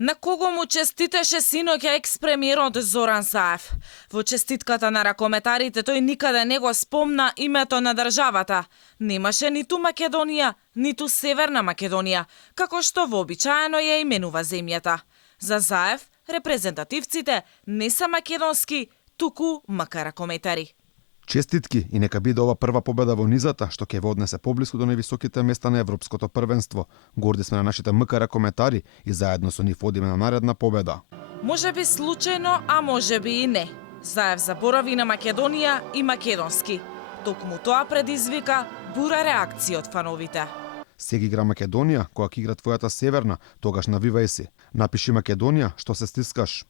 На кого му честитеше синоќа екс-премиерот Зоран Заев? Во честитката на ракометарите тој никаде не го спомна името на државата. Немаше ниту Македонија, ниту Северна Македонија, како што вообичаено ја именува земјата. За Заев, репрезентативците не се македонски, туку макаракометари. Честитки и нека биде ова прва победа во низата, што ќе во однесе поблиску до највисоките места на Европското првенство. Горди сме на нашите МК-ракометари и заедно со нив одиме на наредна победа. Може би случајно, а може би и не. Заев заборави на Македонија и македонски. Токму тоа предизвика бура реакција од фановите. Сега игра Македонија, кога ќе игра твојата Северна, тогаш навивај си. Напиши Македонија, што се стискаш.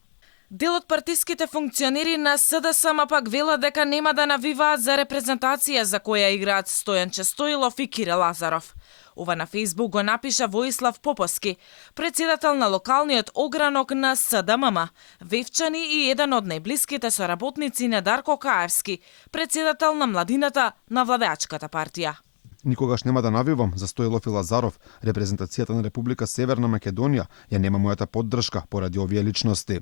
Дел од партиските функционери на СДСМ пак велат дека нема да навиваат за репрезентација за која играат Стојанче Стоилов и Кире Лазаров. Ова на Фејсбук го напиша Воислав Поповски, председател на локалниот огранок на СДММ, Вевчани и еден од најблиските соработници на Дарко Каевски, председател на младината на владеачката партија. Никогаш нема да навивам за Стоилов и Лазаров. Репрезентацијата на Република Северна Македонија ја нема мојата поддршка поради овие личности.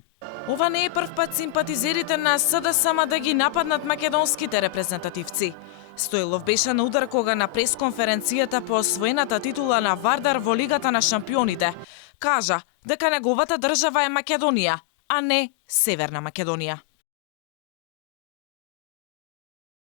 Ова не е прв пат симпатизерите на СДСМ да ги нападнат македонските репрезентативци. Стоилов беше на удар кога на пресконференцијата по освоената титула на Вардар во Лигата на шампионите кажа дека неговата држава е Македонија, а не Северна Македонија.